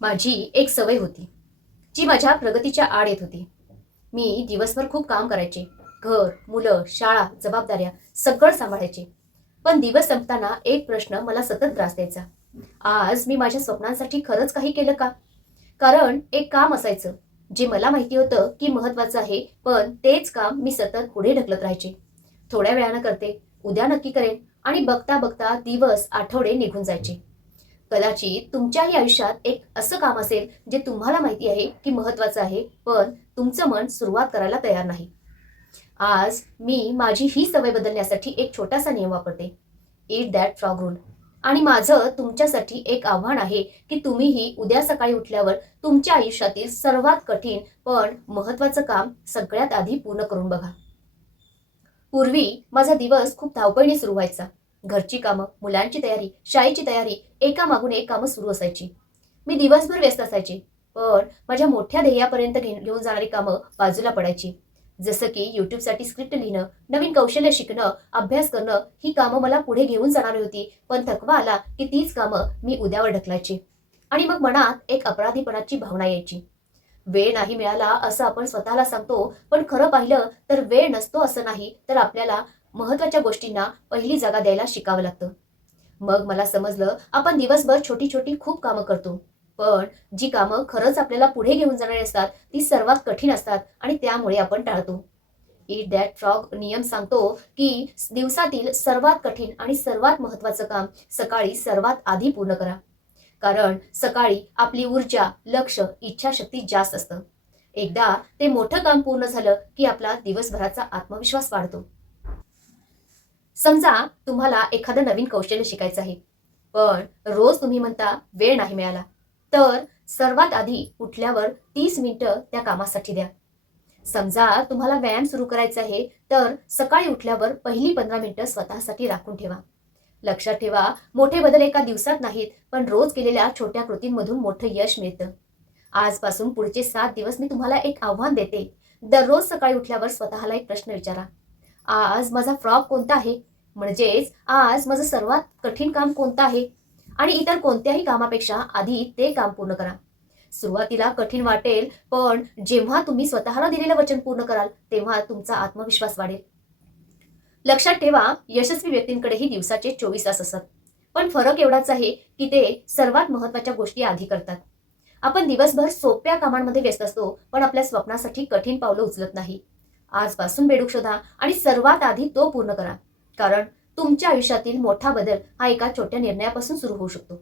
माझी एक सवय होती, जी माझ्या प्रगतीच्या आड येत होती. मी दिवसभर खूप काम करायचे. घर, मुलं, शाळा, जबाबदाऱ्या सगळं सांभाळायचे. पण दिवस संपताना एक प्रश्न मला सतत त्रास द्यायचा. आज मी माझ्या स्वप्नांसाठी खरंच काही केलं का? कारण एक काम असायचं, जे मला माहिती होतं की महत्वाचं आहे, पण तेच काम मी सतत पुढे ढकलत राहायचे. थोड्या वेळानं करते, उद्या नक्की करेन आणि बघता बघता दिवस, आठवडे निघून जायचे. कदाचित तुमच्याही आयुष्यात एक असं काम असेल जे तुम्हाला माहिती आहे की महत्वाचं आहे, पण तुमचं मन सुरुवात करायला तयार नाही. आज मी माझी ही सवय बदलण्यासाठी एक छोटासा नियम वापरते. ईट दॅट फ्रॉग रूल. आणि माझं तुमच्यासाठी एक आव्हान आहे की तुम्हीही उद्या सकाळी उठल्यावर तुमच्या आयुष्यातील सर्वात कठीण पण महत्वाचं काम सगळ्यात आधी पूर्ण करून बघा. पूर्वी माझा दिवस खूप धावपळीने सुरू व्हायचा. घरची कामं, मुलांची तयारी, शाळेची तयारी, एकामागून एक कामं सुरू असायची. मी दिवसभर व्यस्त असायचे. पण माझ्या मोठ्या ध्येयापर्यंत घेऊन जाणारी कामं बाजूला पडायची. जसं की YouTubeसाठी स्क्रिप्ट लिहिणं, नवीन कौशल्य शिकणं, अभ्यास करणं, ही कामं मला पुढे घेऊन जाणारी होती. पण थकवा आला की तीच कामं मी उद्यावर ढकलायची. आणि मग मनात एक अपराधीपणाची भावना यायची. वेळ नाही मिळाला असं आपण स्वतःला सांगतो, पण खरं पाहिलं तर वेळ नसतो असं नाही, तर आपल्याला महत्त्वाच्या गोष्टींना पहिली जागा द्यायला शिकावं लागतं. मग मला समजलं, आपण दिवसभर छोटी-छोटी खूप कामं करतो. पण जी कामं खरंच आपल्याला पुढे घेऊन जाणारी असतात, ती सर्वात कठीण असतात आणि त्यामुळे आपण टाळतो. ईट दॅट फ्रॉग नियम सांगतो, की दिवसातील सर्वात कठीण आणि सर्वात महत्त्वाचं काम सकाळी सर्वात आधी पूर्ण करा. कारण सकाळी आपली ऊर्जा, लक्ष, इच्छाशक्ती जास्त असतं. एकदा ते मोठं काम पूर्ण झालं, की आपला दिवसभराचा आत्मविश्वास वाढतो. समजा तुम्हाला एखादं नवीन कौशल्य शिकायचं आहे, पण रोज तुम्ही म्हणता वेळ नाही मिळाला. तर सर्वात आधी उठल्यावर 30 मिनिटं त्या कामासाठी द्या. समजा तुम्हाला व्यायाम सुरू करायचा आहे, तर सकाळी उठल्यावर पहिली 15 मिनिटं स्वतःसाठी राखून ठेवा. लक्षात ठेवा, मोठे बदल एका दिवसात नाहीत, पण रोज केलेल्या छोट्या कृतींमधून मोठं यश मिळतं. आजपासून पुढचे 7 दिवस मी तुम्हाला एक आव्हान देते. दररोज सकाळी उठल्यावर स्वतःला एक प्रश्न विचारा. आज माझा फ्रॉग कोणता आहे? म्हणजेच आज माझं सर्वात कठीण काम कोणतं आहे? आणि इतर कोणत्याही कामापेक्षा आधी ते काम पूर्ण करा. सुरुवातीला कठीण वाटेल, पण जेव्हा तुम्ही स्वतःला दिलेलं वचन पूर्ण कराल, तेव्हा तुमचा आत्मविश्वास वाढेल. लक्षात ठेवा, यशस्वी व्यक्तींकडेही दिवसाचे 24 तास असतात. पण फरक एवढाच आहे, की ते सर्वात महत्त्वाच्या गोष्टी आधी करतात. आपण दिवसभर सोप्या कामांमध्ये व्यस्त असतो, पण आपल्या स्वप्नासाठी कठीण पावलं उचलत नाही. आजपासून बेडूक शोधा आणि सर्वात आधी तो पूर्ण करा. कारण तुमच्या आयुष्यातील मोठा बदल हा एका छोट्या निर्णयापासून सुरू होऊ शकतो.